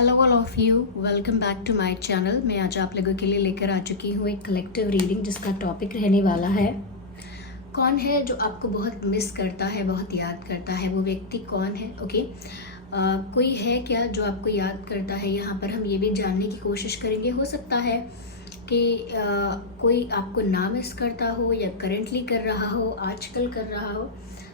Hello all of you, welcome back to my channel. मैं आज आप लोगों के लिए लेकर आ चुकी हूँ एक कलेक्टिव रीडिंग जिसका टॉपिक रहने वाला है कौन है जो आपको बहुत मिस करता है, बहुत याद करता है। वो व्यक्ति कौन है? ओके, कोई है क्या जो आपको याद करता है? यहाँ पर हम ये भी जानने की कोशिश करेंगे। हो सकता है कि कोई आपको ना मिस करता हो या करेंटली कर रहा हो, आजकल कर रहा हो।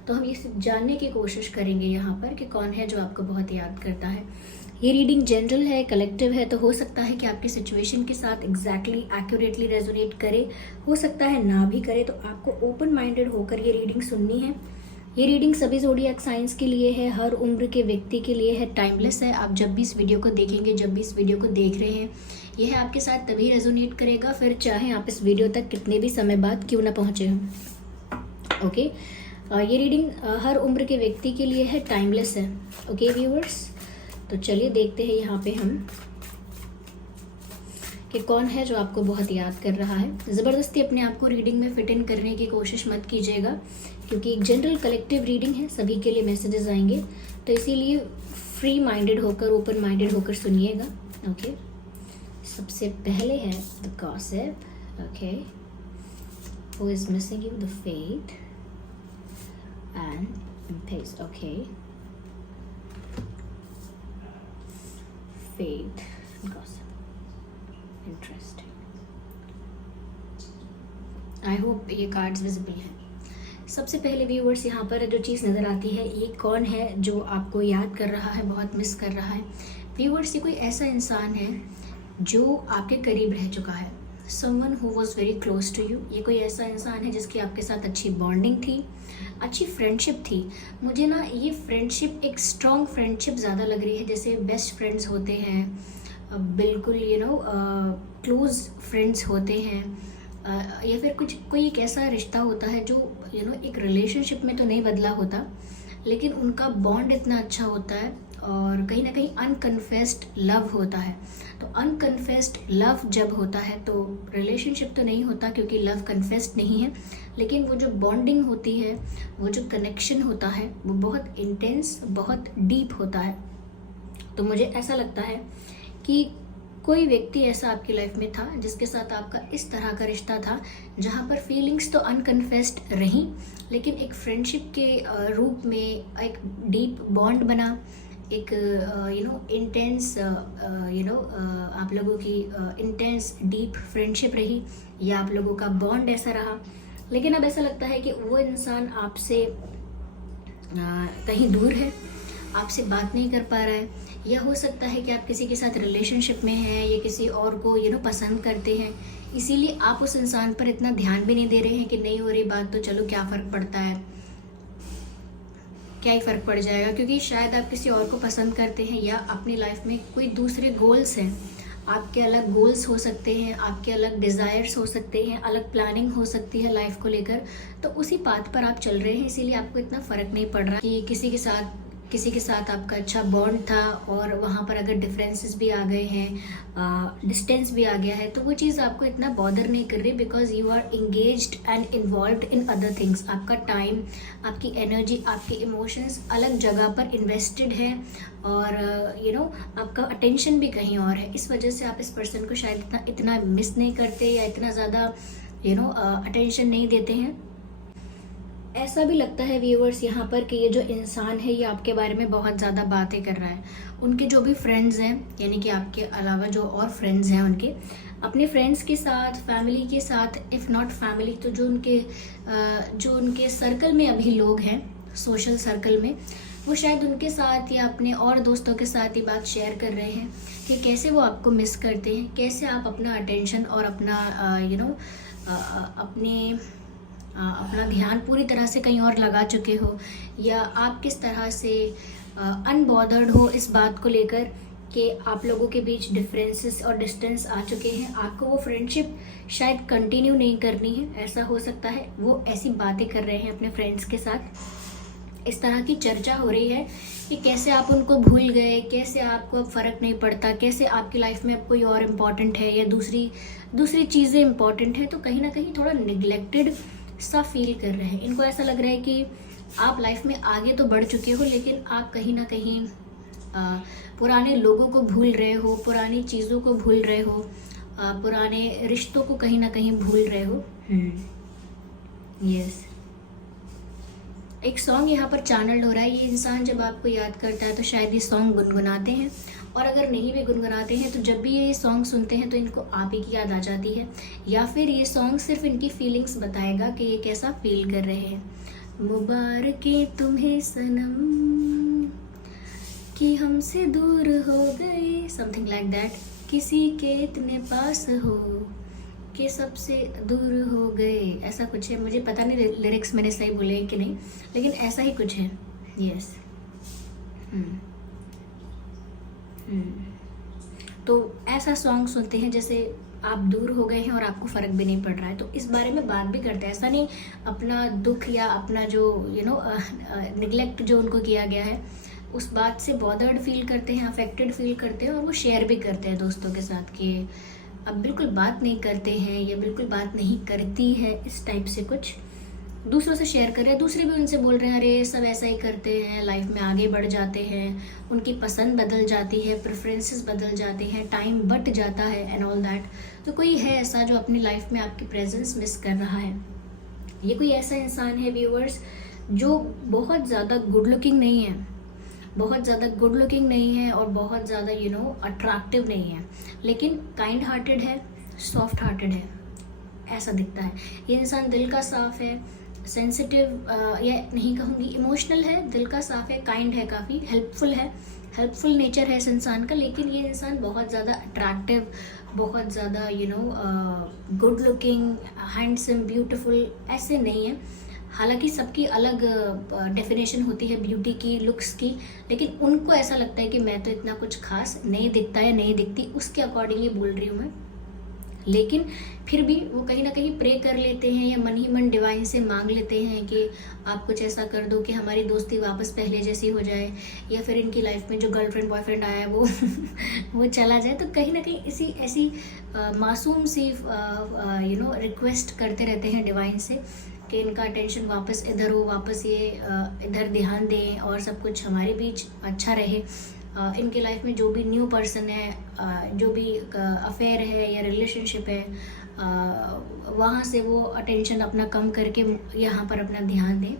तो हम ये जानने की कोशिश करेंगे यहाँ पर कि कौन है जो आपको बहुत याद करता है। ये रीडिंग जनरल है, कलेक्टिव है, तो हो सकता है कि आपकी सिचुएशन के साथ एग्जैक्टली एक्यूरेटली रेजोनेट करे, हो सकता है ना भी करे। तो आपको ओपन माइंडेड होकर ये रीडिंग सुननी है। ये रीडिंग सभी ज़ोडिएक साइंस के लिए है, हर उम्र के व्यक्ति के लिए है, टाइमलेस है। आप जब भी इस वीडियो को देखेंगे, जब भी इस वीडियो को देख रहे हैं, यह आपके साथ तभी रेजोनेट करेगा, फिर चाहे आप इस वीडियो तक कितने भी समय बाद क्यों ना पहुँचे हों। ओके, ये रीडिंग हर उम्र के व्यक्ति के लिए है, टाइमलेस है। ओके व्यूअर्स, तो चलिए देखते हैं यहाँ पे हम कि कौन है जो आपको बहुत याद कर रहा है। ज़बरदस्ती अपने आप को रीडिंग में फिट इन करने की कोशिश मत कीजिएगा, क्योंकि एक जनरल कलेक्टिव रीडिंग है, सभी के लिए मैसेजेस आएंगे, तो इसीलिए फ्री माइंडेड होकर, ओपन माइंडेड होकर सुनिएगा। ओके, सबसे पहले है the gossip. Okay, who is missing you? The faith and pace. Okay, faith, gossip, interesting. I hope ये कार्ड्स विजिबल हैं। सबसे पहले व्यूअर्स यहाँ पर जो चीज़ नज़र आती है, ये कौन है जो आपको याद कर रहा है, बहुत मिस कर रहा है। व्यूअर्स, ये कोई ऐसा इंसान है जो आपके करीब रह चुका है, someone who was very close to you. ये कोई ऐसा इंसान है जिसकी आपके साथ अच्छी बॉन्डिंग थी, अच्छी फ्रेंडशिप थी। मुझे ना ये फ्रेंडशिप, एक स्ट्रॉन्ग फ्रेंडशिप ज़्यादा लग रही है, जैसे बेस्ट फ्रेंड्स होते हैं, बिल्कुल क्लोज फ्रेंड्स होते हैं, या फिर कोई एक ऐसा रिश्ता होता है जो एक रिलेशनशिप में तो नहीं बदला होता, लेकिन उनका बॉन्ड इतना अच्छा होता है और कहीं ना कहीं अनकन्फेस्ड लव होता है। तो अनकन्फेस्ड लव जब होता है तो रिलेशनशिप तो नहीं होता, क्योंकि लव कन्फेस्ड नहीं है, लेकिन वो जो बॉन्डिंग होती है, वो जो कनेक्शन होता है, वो बहुत इंटेंस, बहुत डीप होता है। तो मुझे ऐसा लगता है कि कोई व्यक्ति ऐसा आपकी लाइफ में था जिसके साथ आपका इस तरह का रिश्ता था, जहाँ पर फीलिंग्स तो अनकन्फेस्ड रहीं, लेकिन एक फ्रेंडशिप के रूप में एक डीप बॉन्ड बना, एक इंटेंस आप लोगों की इंटेंस डीप फ्रेंडशिप रही, या आप लोगों का बॉन्ड ऐसा रहा। लेकिन अब ऐसा लगता है कि वो इंसान आपसे कहीं दूर है, आपसे बात नहीं कर पा रहा है, या हो सकता है कि आप किसी के साथ रिलेशनशिप में हैं या किसी और को पसंद करते हैं, इसीलिए आप उस इंसान पर इतना ध्यान भी नहीं दे रहे हैं कि नहीं हो रही बात तो चलो क्या फ़र्क पड़ता है, क्या ही फ़र्क पड़ जाएगा, क्योंकि शायद आप किसी और को पसंद करते हैं या अपनी लाइफ में कोई दूसरे गोल्स हैं। आपके अलग गोल्स हो सकते हैं, आपके अलग डिज़ायर्स हो सकते हैं, अलग प्लानिंग हो सकती है लाइफ को लेकर। तो उसी पाथ पर आप चल रहे हैं, इसीलिए आपको इतना फ़र्क नहीं पड़ रहा कि किसी के साथ आपका अच्छा बॉन्ड था और वहाँ पर अगर डिफरेंसेस भी आ गए हैं, डिस्टेंस भी आ गया है, तो वो चीज़ आपको इतना बॉदर नहीं कर रही, because you are engaged and involved in other things. आपका टाइम, आपकी एनर्जी, आपके इमोशंस अलग जगह पर इन्वेस्टेड है, और आपका अटेंशन भी कहीं और है। इस वजह से आप इस पर्सन को शायद इतना मिस नहीं करते या इतना ज़्यादा अटेंशन नहीं देते हैं। ऐसा भी लगता है व्यूअर्स यहाँ पर कि ये जो इंसान है, ये आपके बारे में बहुत ज़्यादा बातें कर रहा है। उनके जो भी फ्रेंड्स हैं, यानी कि आपके अलावा जो और फ्रेंड्स हैं, उनके अपने फ्रेंड्स के साथ, फैमिली के साथ, इफ़ नॉट फैमिली तो जो उनके सर्कल में अभी लोग हैं, सोशल सर्कल में, वो शायद उनके साथ या अपने और दोस्तों के साथ ये बात शेयर कर रहे हैं कि कैसे वो आपको मिस करते हैं, कैसे आप अपना अटेंशन और अपना अपना ध्यान पूरी तरह से कहीं और लगा चुके हो, या आप किस तरह से अनबॉदर्ड हो इस बात को लेकर कि आप लोगों के बीच डिफरेंसेस और डिस्टेंस आ चुके हैं। आपको वो फ्रेंडशिप शायद कंटिन्यू नहीं करनी है, ऐसा हो सकता है। वो ऐसी बातें कर रहे हैं अपने फ्रेंड्स के साथ, इस तरह की चर्चा हो रही है कि कैसे आप उनको भूल गए, कैसे आपको अब फ़र्क नहीं पड़ता, कैसे आपकी लाइफ में अब कोई और इम्पॉर्टेंट है या दूसरी चीज़ें इम्पॉर्टेंट है। तो कहीं ना कहीं थोड़ा निगलेक्टेड सा फील कर रहे हैं। इनको ऐसा लग रहा है कि आप लाइफ में आगे तो बढ़ चुके हो, लेकिन आप कहीं ना कहीं पुराने लोगों को भूल रहे हो, पुरानी चीज़ों को भूल रहे हो, पुराने रिश्तों को कहीं ना कहीं भूल रहे हो। यस, एक सॉन्ग यहाँ पर चैनल्ड हो रहा है। ये इंसान जब आपको याद करता है तो शायद ये सॉन्ग गुनगुनाते हैं, और अगर नहीं भी गुनगुनाते हैं तो जब भी ये सॉन्ग सुनते हैं तो इनको आप ही की याद आ जाती है, या फिर ये सॉन्ग सिर्फ इनकी फीलिंग्स बताएगा कि ये कैसा फील कर रहे हैं। मुबारकें तुम्हें सनम कि हमसे दूर हो गए, समथिंग लाइक दैट। किसी के इतने पास हो कि सबसे दूर हो गए, ऐसा कुछ है। मुझे पता नहीं लिरिक्स मैंने सही बोले हैं कि नहीं, लेकिन ऐसा ही कुछ है। यस। तो ऐसा सॉन्ग सुनते हैं जैसे आप दूर हो गए हैं और आपको फ़र्क भी नहीं पड़ रहा है, तो इस बारे में बात भी करते हैं। ऐसा नहीं अपना दुख या अपना जो निगलेक्ट जो उनको किया गया है उस बात से बॉदर्ड फील करते हैं, अफेक्टेड फील करते हैं, और वो शेयर भी करते हैं दोस्तों के साथ कि अब बिल्कुल बात नहीं करते हैं या बिल्कुल बात नहीं करती है, इस टाइप से कुछ दूसरों से शेयर कर रहे हैं। दूसरे भी उनसे बोल रहे हैं अरे सब ऐसा ही करते हैं, लाइफ में आगे बढ़ जाते हैं, उनकी पसंद बदल जाती है, प्रेफरेंसेस बदल जाते हैं, टाइम बट जाता है एंड ऑल दैट। तो कोई है ऐसा जो अपनी लाइफ में आपकी प्रेजेंस मिस कर रहा है। ये कोई ऐसा इंसान है व्यूअर्स जो बहुत ज़्यादा गुड लुकिंग नहीं है, बहुत ज़्यादा गुड लुकिंग नहीं है और बहुत ज़्यादा अट्रैक्टिव नहीं है, लेकिन काइंड हार्टेड है, सॉफ्ट हार्टेड है, ऐसा दिखता है। ये इंसान दिल का साफ है, सेंसिटिव या नहीं कहूँगी, इमोशनल है, दिल का साफ है, काइंड है, काफ़ी हेल्पफुल है, हेल्पफुल नेचर है इस इंसान का। लेकिन ये इंसान बहुत ज़्यादा अट्रैक्टिव, बहुत ज़्यादा गुड लुकिंग, हैंडसम, ब्यूटीफुल ऐसे नहीं है। हालांकि सबकी अलग डेफिनेशन होती है ब्यूटी की, लुक्स की, लेकिन उनको ऐसा लगता है कि मैं तो इतना कुछ खास नहीं दिखता या नहीं दिखती, उसके अकॉर्डिंगली बोल रही हूँ मैं। लेकिन फिर भी वो कहीं ना कहीं प्रे कर लेते हैं या मन ही मन डिवाइन से मांग लेते हैं कि आप कुछ ऐसा कर दो कि हमारी दोस्ती वापस पहले जैसी हो जाए, या फिर इनकी लाइफ में जो गर्लफ्रेंड बॉयफ्रेंड आया है वो वो चला जाए। तो कहीं ना कहीं ऐसी मासूम सी रिक्वेस्ट करते रहते हैं डिवाइन से कि इनका अटेंशन वापस इधर हो, वापस ये इधर ध्यान दें और सब कुछ हमारे बीच अच्छा रहे। इनके लाइफ में जो भी न्यू पर्सन है, जो भी अफेयर है या रिलेशनशिप है, वहाँ से वो अटेंशन अपना कम करके यहाँ पर अपना ध्यान दें।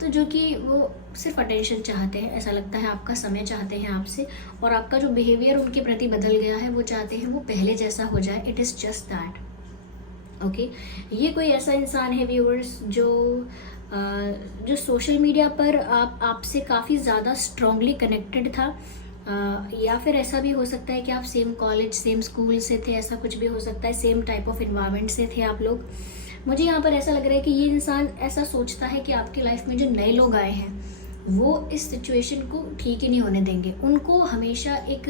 तो जो कि वो सिर्फ अटेंशन चाहते हैं, ऐसा लगता है आपका समय चाहते हैं आपसे, और आपका जो बिहेवियर उनके प्रति बदल गया है वो चाहते हैं वो पहले जैसा हो जाए। It is just that. Okay, ये कोई ऐसा इंसान है व्यूअर्स जो सोशल मीडिया पर आपसे काफ़ी ज़्यादा स्ट्रांगली कनेक्टेड था, या फिर ऐसा भी हो सकता है कि आप सेम कॉलेज, सेम स्कूल से थे, ऐसा कुछ भी हो सकता है, सेम टाइप ऑफ इन्वायरमेंट से थे आप लोग। मुझे यहाँ पर ऐसा लग रहा है कि ये इंसान ऐसा सोचता है कि आपकी लाइफ में जो नए लोग आए हैं वो इस सिचुएशन को ठीक ही नहीं होने देंगे। उनको हमेशा एक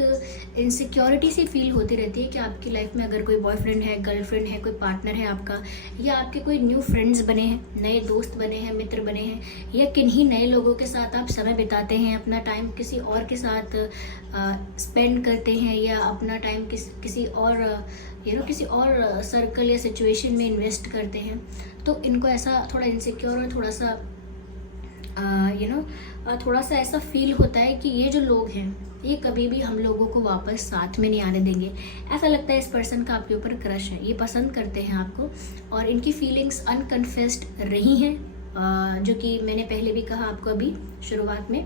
इनसिक्योरिटी सी फील होती रहती है कि आपकी लाइफ में अगर कोई बॉयफ्रेंड है, गर्लफ्रेंड है, कोई पार्टनर है आपका, या आपके कोई न्यू फ्रेंड्स बने हैं, नए दोस्त बने हैं, मित्र बने हैं, या किन्हीं नए लोगों के साथ आप समय बिताते हैं, अपना टाइम किसी और के साथ स्पेंड करते हैं, या अपना टाइम किसी और सर्कल या सिचुएशन में इन्वेस्ट करते हैं। तो इनको ऐसा थोड़ा इनसिक्योर और थोड़ा सा थोड़ा सा ऐसा फील होता है कि ये जो लोग हैं ये कभी भी हम लोगों को वापस साथ में नहीं आने देंगे। ऐसा लगता है इस पर्सन का आपके ऊपर क्रश है, ये पसंद करते हैं आपको, और इनकी फीलिंग्स अनकन्फेस्ड रही हैं, जो कि मैंने पहले भी कहा आपको अभी शुरुआत में।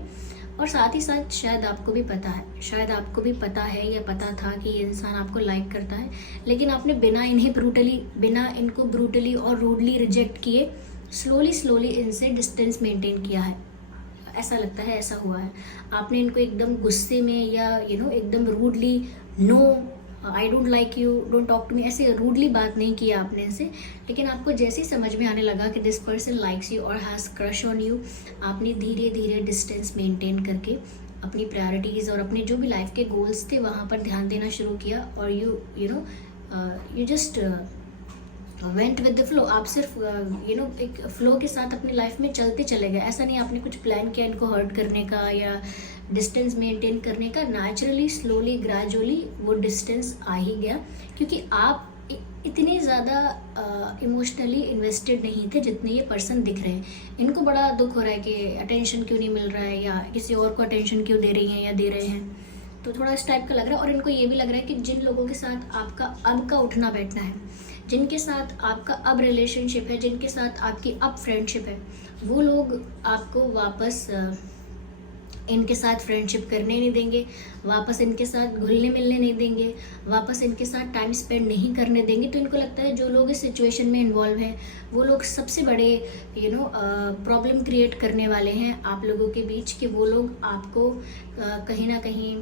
और साथ ही साथ शायद आपको भी पता है या पता था कि ये इंसान आपको लाइक करता है, लेकिन आपने बिना इनको ब्रूटली और रूडली रिजेक्ट किए स्लोली इनसे डिस्टेंस मेंटेन किया है। ऐसा लगता है ऐसा हुआ है। आपने इनको एकदम गुस्से में या एकदम rudely, no I don't like you, don't talk to me, ऐसे रूडली बात नहीं किया आपने इनसे, लेकिन आपको जैसे ही समझ में आने लगा कि दिस पर्सन लाइक्स यू और हैज़ क्रश ऑन यू, आपने धीरे धीरे डिस्टेंस मेंटेन करके अपनी प्रायोरिटीज़ और अपने जो भी लाइफ के गोल्स थे वहाँ पर ध्यान देना शुरू किया, और you just went with the flow. आप सिर्फ एक फ्लो के साथ अपनी लाइफ में चलते चले गए। ऐसा नहीं आपने कुछ प्लान किया इनको हर्ट करने का या डिस्टेंस मेंटेन करने का। नेचुरली, स्लोली, ग्रेजुअली वो डिस्टेंस आ ही गया, क्योंकि आप इतने ज़्यादा इमोशनली इन्वेस्टेड नहीं थे जितने ये पर्सन दिख रहे हैं। इनको बड़ा दुख हो रहा है कि अटेंशन क्यों नहीं मिल रहा है, या किसी और को अटेंशन क्यों दे रही हैं या दे रहे हैं, तो थोड़ा इस टाइप का लग रहा है। और इनको ये भी लग रहा है कि जिन लोगों के साथ आपका अब का उठना बैठना है, जिनके साथ आपका अब रिलेशनशिप है, जिनके साथ आपकी अब फ्रेंडशिप है, वो लोग आपको वापस इनके साथ फ्रेंडशिप करने नहीं देंगे, वापस इनके साथ घुलने मिलने नहीं देंगे, वापस इनके साथ टाइम स्पेंड नहीं करने देंगे। तो इनको लगता है जो लोग इस सिचुएशन में इन्वॉल्व हैं वो लोग सबसे बड़े प्रॉब्लम क्रिएट करने वाले हैं आप लोगों के बीच, कि वो लोग आपको कहीं ना कहीं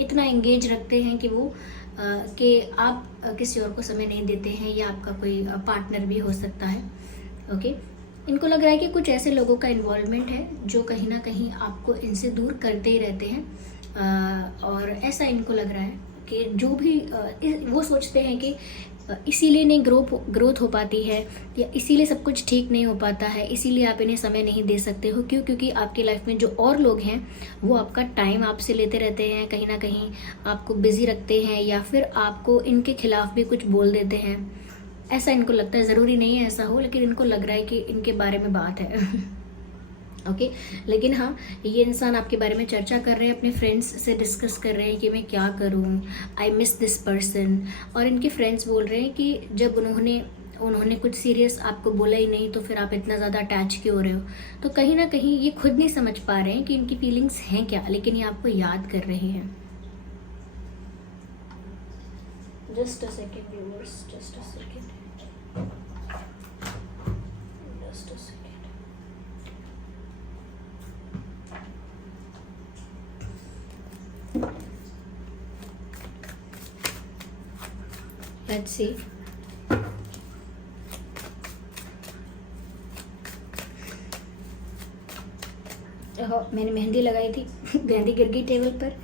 इतना एंगेज रखते हैं कि वो कि आप किसी और को समय नहीं देते हैं, या आपका कोई पार्टनर भी हो सकता है। ओके, इनको लग रहा है कि कुछ ऐसे लोगों का इन्वॉल्वमेंट है जो कहीं ना कहीं आपको इनसे दूर करते ही रहते हैं। और ऐसा इनको लग रहा है कि जो भी वो सोचते हैं कि इसीलिए नहीं ग्रोथ हो पाती है, या इसीलिए सब कुछ ठीक नहीं हो पाता है, इसीलिए आप इन्हें समय नहीं दे सकते हो। क्यों? क्योंकि आपकी लाइफ में जो और लोग हैं वो आपका टाइम आपसे लेते रहते हैं, कहीं ना कहीं आपको बिजी रखते हैं, या फिर आपको इनके खिलाफ भी कुछ बोल देते हैं। ऐसा इनको लगता है, ज़रूरी नहीं है ऐसा हो, लेकिन इनको लग रहा है कि इनके बारे में बात है। ओके, लेकिन हाँ, ये इंसान आपके बारे में चर्चा कर रहे हैं, अपने फ्रेंड्स से डिस्कस कर रहे हैं कि मैं क्या करूँ, आई मिस दिस पर्सन। और इनके फ्रेंड्स बोल रहे हैं कि जब उन्होंने कुछ सीरियस आपको बोला ही नहीं, तो फिर आप इतना ज़्यादा अटैच क्यों हो रहे हो। तो कहीं ना कहीं ये खुद नहीं समझ पा रहे हैं कि इनकी फीलिंग्स हैं क्या, लेकिन ये आपको याद कर रहे हैं। Just a second viewers, just a second. Let's see. मैंने मेहंदी लगाई थी, मेहंदी गिर गई टेबल पर,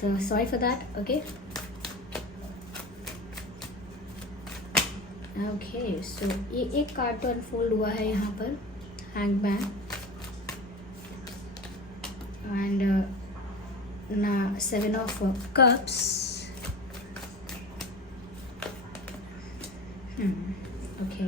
तो sorry for that. Okay okay, so ये एक कार्ड तो अनफोल्ड हुआ है यहाँ पर, हैंगमैन, एंड ना 7 ऑफ कप्स। ओके,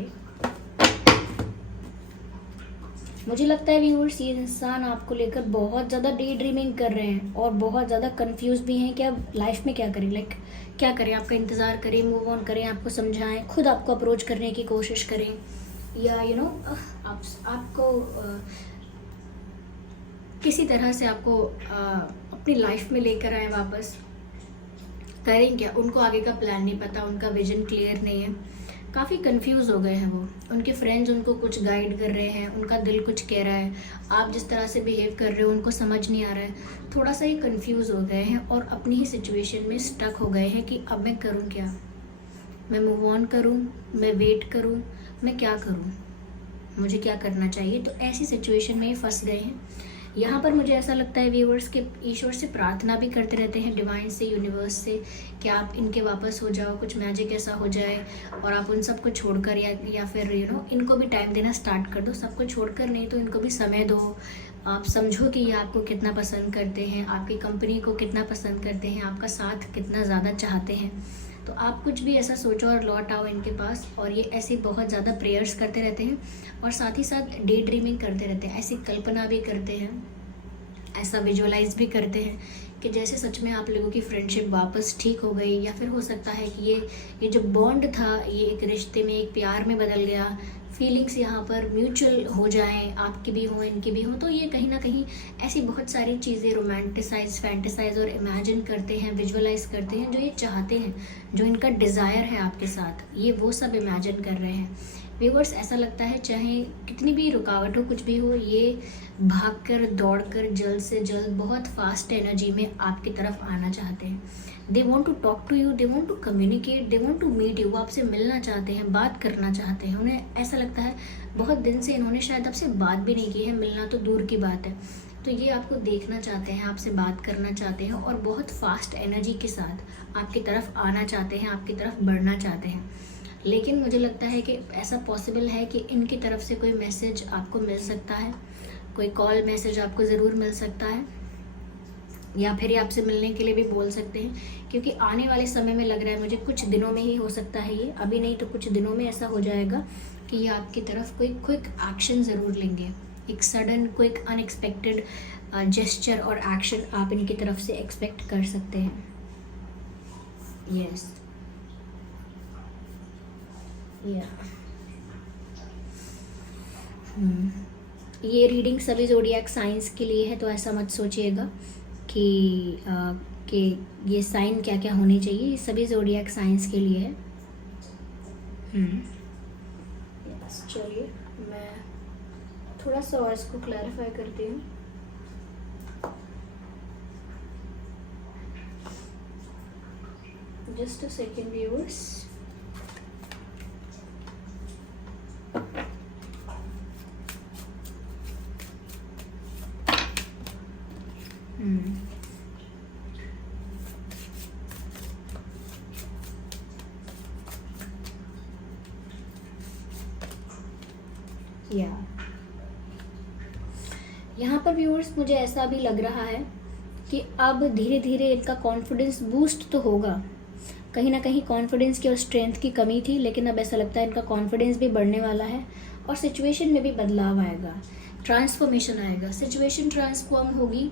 मुझे लगता है व्यूअर्स ये इंसान आपको लेकर बहुत ज़्यादा डे ड्रीमिंग कर रहे हैं और बहुत ज़्यादा कंफ्यूज भी हैं कि अब लाइफ में क्या करें, लाइक क्या करें, आपका इंतज़ार करें, मूव ऑन करें, आपको समझाएं, खुद आपको अप्रोच करने की कोशिश करें, या आपको किसी तरह से आपको अपनी लाइफ में लेकर आए वापस। करें क्या, उनको आगे का प्लान नहीं पता, उनका विजन क्लियर नहीं है, काफ़ी कंफ्यूज हो गए हैं वो। उनके फ्रेंड्स उनको कुछ गाइड कर रहे हैं, उनका दिल कुछ कह रहा है, आप जिस तरह से बिहेव कर रहे हो उनको समझ नहीं आ रहा है, थोड़ा सा ये कंफ्यूज हो गए हैं और अपनी ही सिचुएशन में स्टक हो गए हैं कि अब मैं करूँ क्या, मैं मूव ऑन करूँ, मैं वेट करूँ, मैं क्या करूँ, मुझे क्या करना चाहिए। तो ऐसी सिचुएशन में ये फंस गए हैं। यहाँ पर मुझे ऐसा लगता है व्यूअर्स के ईश्वर से प्रार्थना भी करते रहते हैं, डिवाइन से, यूनिवर्स से, कि आप इनके वापस हो जाओ, कुछ मैजिक ऐसा हो जाए और आप उन सबको छोड़कर या फिर इनको भी टाइम देना स्टार्ट कर दो। सबको छोड़कर नहीं तो इनको भी समय दो। आप समझो कि ये आपको कितना पसंद करते हैं, आपकी कंपनी को कितना पसंद करते हैं, आपका साथ कितना ज़्यादा चाहते हैं। तो आप कुछ भी ऐसा सोचो और लौट आओ इनके पास। और ये ऐसे बहुत ज़्यादा प्रेयर्स करते रहते हैं और साथ ही साथ डे ड्रीमिंग करते रहते हैं, ऐसी कल्पना भी करते हैं, ऐसा विजुअलाइज भी करते हैं कि जैसे सच में आप लोगों की फ्रेंडशिप वापस ठीक हो गई, या फिर हो सकता है कि ये जो बॉन्ड था ये एक रिश्ते में, एक प्यार में बदल गया, फीलिंग्स यहाँ पर म्यूचुअल हो जाएं, आपकी भी हो इनकी भी हो। तो ये कहीं ना कहीं ऐसी बहुत सारी चीज़ें रोमांटिसाइज, फैंटिसाइज और इमेजिन करते हैं, विजुअलाइज करते हैं, जो ये चाहते हैं, जो इनका डिज़ायर है आपके साथ, ये वो सब इमेजिन कर रहे हैं। व्यूअर्स, ऐसा लगता है चाहे कितनी भी रुकावट हो, कुछ भी हो, ये भागकर दौड़कर जल्द से जल्द बहुत फास्ट एनर्जी में आपकी तरफ आना चाहते हैं। They want to talk to you, they want to communicate, they want to meet you. वो आपसे मिलना चाहते हैं, बात करना चाहते हैं। उन्हें ऐसा लगता है बहुत दिन से इन्होंने शायद आपसे बात भी नहीं की है, मिलना तो दूर की बात है। तो ये आपको देखना चाहते हैं, आपसे बात करना चाहते हैं और बहुत फास्ट एनर्जी के साथ आपकी तरफ आना चाहते हैं, आपकी तरफ बढ़ना चाहते हैं। लेकिन मुझे लगता है कि ऐसा पॉसिबल है कि इनकी तरफ से कोई मैसेज आपको मिल सकता है, कोई कॉल मैसेज आपको ज़रूर मिल सकता है। या फिर ये आपसे मिलने के लिए भी बोल सकते हैं, क्योंकि आने वाले समय में लग रहा है मुझे कुछ दिनों में ही हो सकता है, ये अभी नहीं तो कुछ दिनों में ऐसा हो जाएगा कि ये आपकी तरफ कोई क्विक एक्शन ज़रूर लेंगे। एक सडन क्विक अनएक्सपेक्टेड जेस्चर और एक्शन आप इनकी तरफ से एक्सपेक्ट कर सकते हैं। यस, या ये रीडिंग सभी ज़ोडिएक साइंस के लिए है, तो ऐसा मत सोचिएगा कि ये साइन क्या क्या होने चाहिए। ये सभी ज़ोडिएक साइंस के लिए है। यस, चलिए मैं थोड़ा सा और इसको क्लैरिफाई करती हूँ। Just a second viewers. या यहाँ पर व्यूअर्स मुझे ऐसा भी लग रहा है कि अब धीरे धीरे इनका कॉन्फिडेंस बूस्ट तो होगा। कहीं ना कहीं कॉन्फिडेंस की और स्ट्रेंथ की कमी थी, लेकिन अब ऐसा लगता है इनका कॉन्फिडेंस भी बढ़ने वाला है और सिचुएशन में भी बदलाव आएगा, ट्रांसफॉर्मेशन आएगा, सिचुएशन ट्रांसफॉर्म होगी,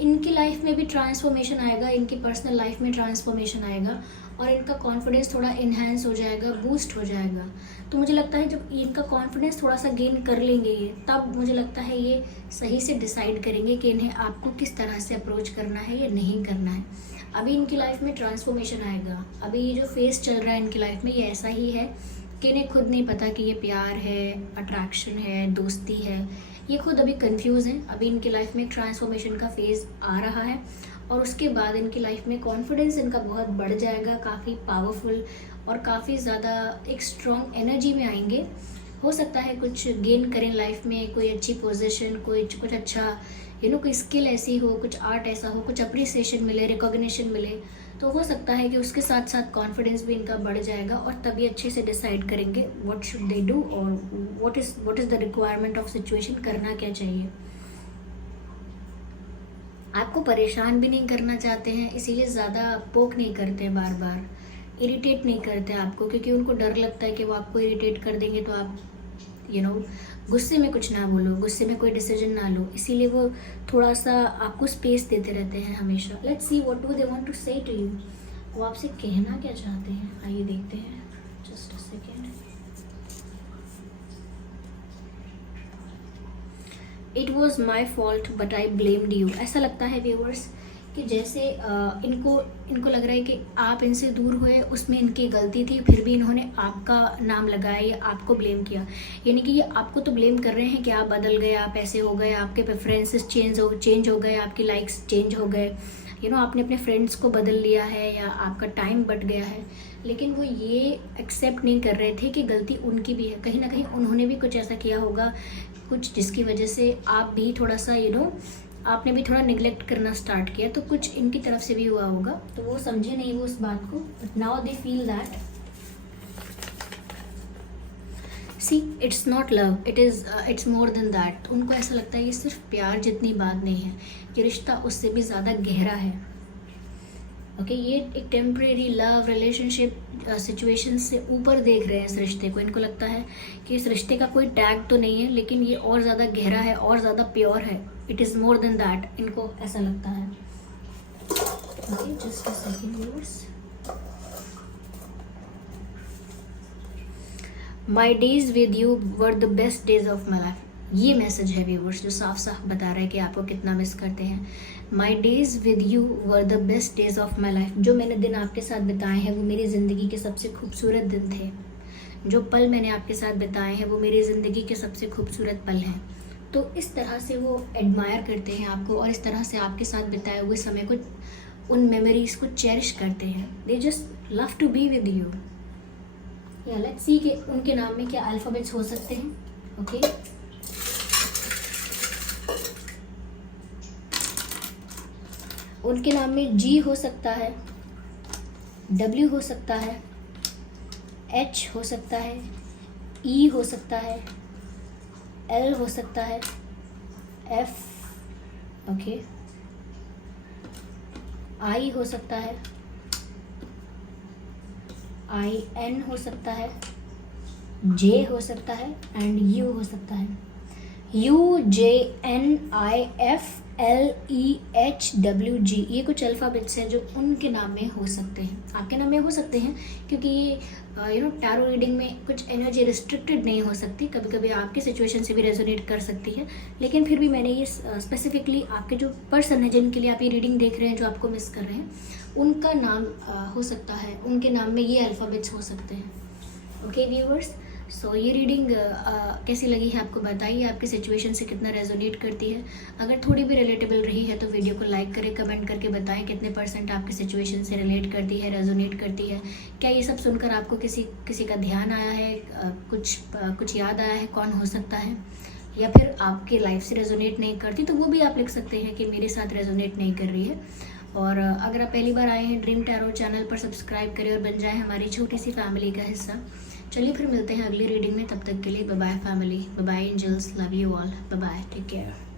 इनकी लाइफ में भी ट्रांसफॉर्मेशन आएगा, इनकी पर्सनल लाइफ में ट्रांसफॉर्मेशन आएगा और इनका कॉन्फिडेंस थोड़ा इन्हेंस हो जाएगा, बूस्ट हो जाएगा। तो मुझे लगता है जब इनका कॉन्फिडेंस थोड़ा सा गेन कर लेंगे ये, तब मुझे लगता है ये सही से डिसाइड करेंगे कि इन्हें आपको किस तरह से अप्रोच करना है या नहीं करना है। अभी इनकी लाइफ में ट्रांसफॉर्मेशन आएगा। अभी ये जो फेस चल रहा है इनकी लाइफ में, ये ऐसा ही है कि इन्हें खुद नहीं पता कि ये प्यार है, अट्रैक्शन है, दोस्ती है। ये खुद अभी कंफ्यूज हैं। अभी इनकी लाइफ में एक ट्रांसफॉर्मेशन का फेज़ आ रहा है और उसके बाद इनकी लाइफ में कॉन्फिडेंस इनका बहुत बढ़ जाएगा, काफ़ी पावरफुल और काफ़ी ज़्यादा एक स्ट्रॉन्ग एनर्जी में आएंगे। हो सकता है कुछ गेन करें लाइफ में, कोई अच्छी पोजीशन, कुछ अच्छा कोई स्किल ऐसी हो, कुछ आर्ट ऐसा हो, कुछ अप्रिसिएशन मिले, रिकॉग्निशन मिले, तो हो सकता है कि उसके साथ साथ कॉन्फिडेंस भी इनका बढ़ जाएगा और तभी अच्छे से डिसाइड करेंगे व्हाट शुड दे डू और what is the requirement of situation, करना क्या चाहिए। आपको परेशान भी नहीं करना चाहते हैं, इसीलिए ज़्यादा पोक नहीं करते, बार बार इरिटेट नहीं करते आपको, क्योंकि उनको डर लगता है कि वो आपको इरिटेट कर देंगे तो आप गुस्से में कुछ ना बोलो, गुस्से में कोई डिसीजन ना लो, इसीलिए वो थोड़ा सा आपको स्पेस देते रहते हैं हमेशा। Let's see what do they want to say to you. वो आपसे कहना क्या चाहते हैं, आइए देखते हैं। Just a second. It was my fault but I blamed you. ऐसा लगता है व्यूअर्स कि जैसे इनको लग रहा है कि आप इनसे दूर हुए, उसमें इनकी गलती थी, फिर भी इन्होंने आपका नाम लगाया या आपको ब्लेम किया। यानी कि ये आपको तो ब्लेम कर रहे हैं कि आप बदल गए, आप ऐसे हो गए, आपके प्रेफरेंसेस चेंज हो गए, आपकी लाइक्स चेंज हो गए, आपने अपने फ्रेंड्स को बदल लिया है या आपका टाइम बट गया है। लेकिन वो ये एक्सेप्ट नहीं कर रहे थे कि गलती उनकी भी है। कहीं ना कहीं उन्होंने भी कुछ ऐसा किया होगा, कुछ जिसकी वजह से आप भी थोड़ा सा आपने भी थोड़ा निगलेक्ट करना स्टार्ट किया, तो कुछ इनकी तरफ से भी हुआ होगा। तो वो समझे नहीं वो उस बात को, but now they feel that see it's not love, it's more than that. उनको ऐसा लगता है ये सिर्फ प्यार जितनी बात नहीं है, ये रिश्ता उससे भी ज़्यादा गहरा है। ओके, ये एक टेम्परेरी लव रिलेशनशिप सिचुएशन से ऊपर देख रहे हैं इस रिश्ते को। इनको लगता है कि इस रिश्ते का कोई टैग तो नहीं है, लेकिन ये और ज़्यादा गहरा है और ज़्यादा प्योर है। It is more than that, इनको ऐसा लगता है। Okay, just a second viewers. My days with you were the best days of my life. ये मैसेज है व्यूअर्स जो साफ साफ बता रहा है कि आपको कितना मिस करते हैं। My days with you were the best days of my life. जो मैंने दिन आपके साथ बिताए हैं वो मेरी ज़िंदगी के सबसे खूबसूरत दिन थे। जो पल मैंने आपके साथ बिताए हैं वो मेरी ज़िंदगी के सबसे खूबसूरत पल हैं। तो इस तरह से वो एडमायर करते हैं आपको और इस तरह से आपके साथ बिताए हुए समय को, उन मेमोरीज को चेरिश करते हैं। They just love to be with you. या लेट्स सी कि उनके नाम में क्या अल्फ़ाबेट्स हो सकते हैं। ओके, उनके नाम में जी हो सकता है, डब्ल्यू हो सकता है, एच हो सकता है, ई हो सकता है, एल हो सकता है, एफ, ओके, आई हो सकता है, IN हो सकता है, J हो सकता है एंड U हो सकता है। UJNIFLEHWG ये कुछ अल्फ़ाबेट्स हैं जो उनके नाम में हो सकते हैं, आपके नाम में हो सकते हैं, क्योंकि ये टैरो रीडिंग में कुछ एनर्जी रिस्ट्रिक्टेड नहीं हो सकती, कभी कभी आपकी सिचुएशन से भी रेजोनेट कर सकती है, लेकिन फिर भी मैंने ये स्पेसिफिकली आपके जो पर्सन है जिनके लिए आप ये रीडिंग देख रहे हैं, जो आपको मिस कर रहे हैं, उनका नाम हो सकता है, उनके नाम में ये अल्फ़ाबेट्स हो सकते हैं। ओके व्यूअर्स, सो ये रीडिंग कैसी लगी है आपको बताइए, आपकी सिचुएशन से कितना रेजोनेट करती है। अगर थोड़ी भी रिलेटेबल रही है तो वीडियो को लाइक करें, कमेंट करके बताएं कितने % आपकी सिचुएशन से रिलेट करती है, रेजोनेट करती है। क्या ये सब सुनकर आपको किसी का ध्यान आया है, कुछ याद आया है, कौन हो सकता है, या फिर आपकी लाइफ से रेजोनेट नहीं करती, तो वो भी आप लिख सकते हैं कि मेरे साथ रेजोनेट नहीं कर रही है। और अगर आप पहली बार आए हैं ड्रीम टैरो चैनल पर, सब्सक्राइब करें और बन जाए हमारी छोटी सी फैमिली का हिस्सा। चलिए फिर मिलते हैं अगली रीडिंग में, तब तक के लिए bye bye family, bye bye angels, love you all, bye bye, take care.